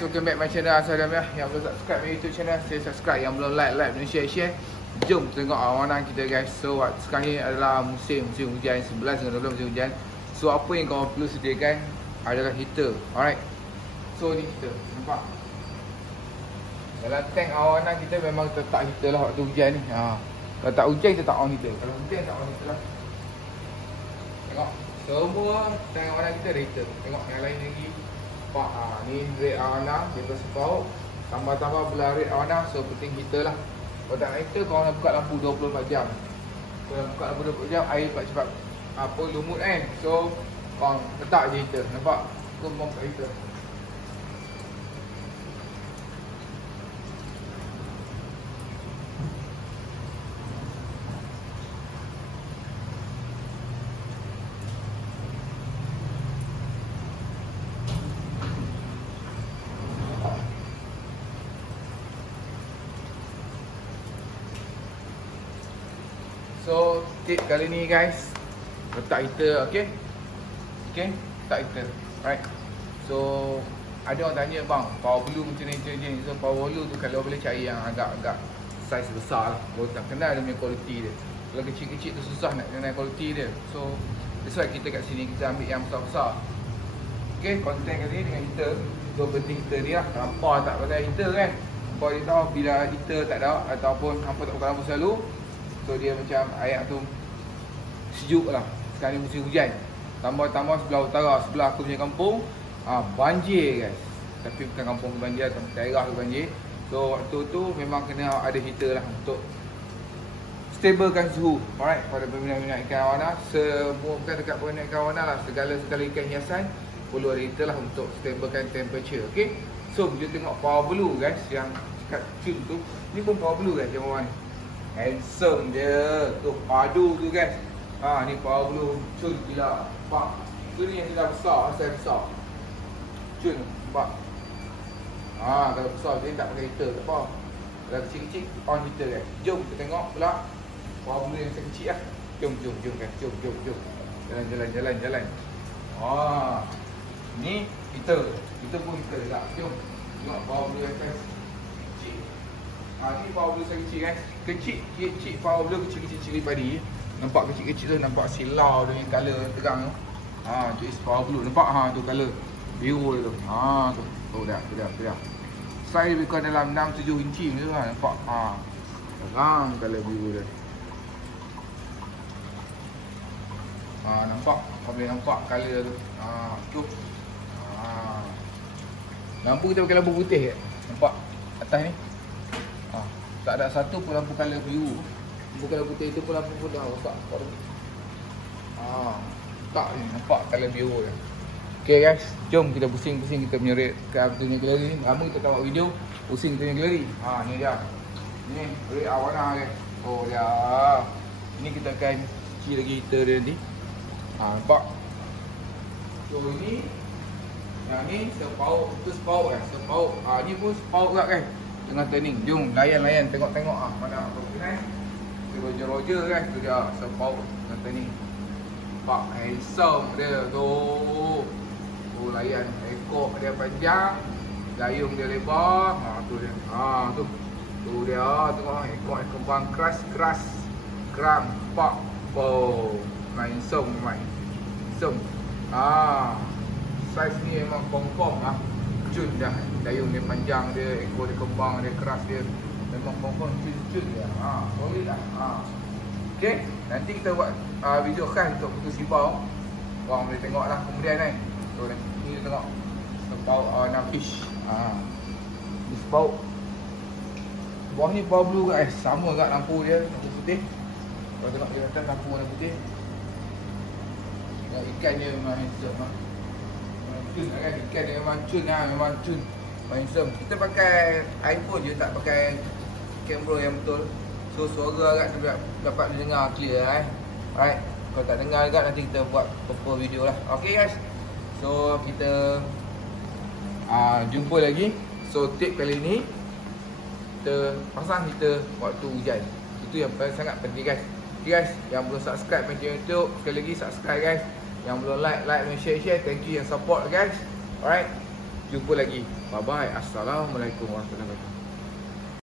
Welcome back my channel Asal Damiah. Yang belum subscribe my YouTube channel, saya subscribe. Yang belum like dan share. Jom tengok awanan kita guys. So sekarang ni adalah musim hujan, 11 dengan 12 musim hujan. So apa yang korang perlu sediakan adalah heater. Alright. So ni heater, nampak? Dalam tank awanan kita memang letak heater lah waktu hujan ni. Kalau tak hujan kita tak on heater. Kalau hujan tak on heater lah. Tengok, semua tank awanan kita ada heater. Tengok yang lain lagi. Ni red awana, dia bersepau. Tambah-tambah pula red awana, so penting heater lah. Kalau tak nak heater, korang nak buka lampu 24 jam. Kalau buka lampu 24 jam, air cepat lumut kan. So korang letak je heater, nampak? Korang buka heater. So tip kali ni guys, letak heater, okay, letak heater, right. So ada orang tanya bang, power blue macam ni. So power blue tu kalau boleh cari yang agak-agak size besar lah. Kalau tak kenal dia punya quality dia. Kalau kecil-kecil tu susah nak kenal quality dia. So that's why kita kat sini kita ambil yang besar-besar. Okay, konten kali ni dengan heater. So penting heater ni lah. Hampa tak pakai heater kan, hampa dia tahu bila heater tak ada ataupun hampa tak buka lampu selalu, so dia macam air tu sejuk lah. Sekarang ni musim hujan. Tambah-tambah sebelah utara, sebelah aku punya kampung banjir guys. Tapi bukan kampung banjir, tapi daerah tu banjir. So waktu tu memang kena ada heater lah untuk stablekan suhu. Alright, pada peminat-peminat ikan awana, semua bukan dekat peminat ikan awana lah, segala ikan hiasan perlu ada heater lah untuk stablekan temperature. Okay, so bila tengok power blue guys, yang kat cun tu, ni pun power blue guys yang bawah ni. Handsome dia tu, padu tu guys. Ni power blue cun gila. Nampak? Tu ni yang sudah besar, saiz besar. Cun, nampak? Kalau besar dia tak pakai heater, tak apa. Kalau kecil-kecil on heater guys. Jom kita tengok pula power blue yang kecil lah. Jom guys, jom. Jalan. Ni heater. Kita pun heater juga. Jom tengok power blue yang kecil. Ni power blue saya kecil guys. Kecil power blue kecil cili padi. Nampak kecil tu, nampak silau dengan color terang tu. Tu is power blue. Nampak tu color biru tu. Tu dah. Size lebih kurang dalam 6-7 inci macam tu lah. Nampak terang color biru dia. Nampak, kau boleh nampak color tu. Tu. Lampu kita pakai lampu putih ke? Nampak atas ni. Tak ada satu pun lampu color biru. Lampu color putih itu pun lampu pun dah rosak. Tak ni, nampak color biru dia. Okay guys, jom kita pusing kita punya red punya gallery ni. Lama kita tengok video pusing kita punya gallery. Ni dia. Ni red awana guys. Dia. Ini kita akan cuci lagi heater dia nanti. Nampak. So ini, yang ni sepauk, tu sepauk kan. Ni pun sepauk juga kan. Tengah turning. Jom layan tengok mana berkenaan. Roger guys, tu dia sepauk tengah turning. Nampak handsome dia tu. Layan ekor dia panjang, gayung dia lebar. Tu dia. Tu dia tengok ekor bang keras keram. Nampak. Handsome memang. Handsome. Saiz ni memang confirm lah. Cun dah, dayung dia panjang dia, ekor dia kembang dia, keras dia. Memang confirm cun dia. Solid lah. Okay, nanti kita buat video khas untuk putus sibau. Korang boleh tengok lah kemudian kan. So ni kita tengok sepauk fish. Ni sepauk. Bawah ni power blue guys, sama kat lampu dia, lampu putih. Kalau tengok di atas lampu warna putih. Ikan dia memang handsome lah. Cun lah kan, ikan dia memang cun lah, memang cun. Handsome. Kita pakai iPhone je, tak pakai kamera yang betul. So suara agak dapat didengar clear Alright. Kalau tak dengar agak, nanti kita buat proper video lah. Okay guys, so kita jumpa lagi. So tip kali ni, kita pasang heater waktu hujan. Itu yang paling sangat penting guys. Okay guys, yang belum subscribe my channel YouTube, sekali lagi subscribe guys. Yang belum like dan share. Thank you yang support guys. Alright. Jumpa lagi. Bye bye. Assalamualaikum warahmatullahi wabarakatuh.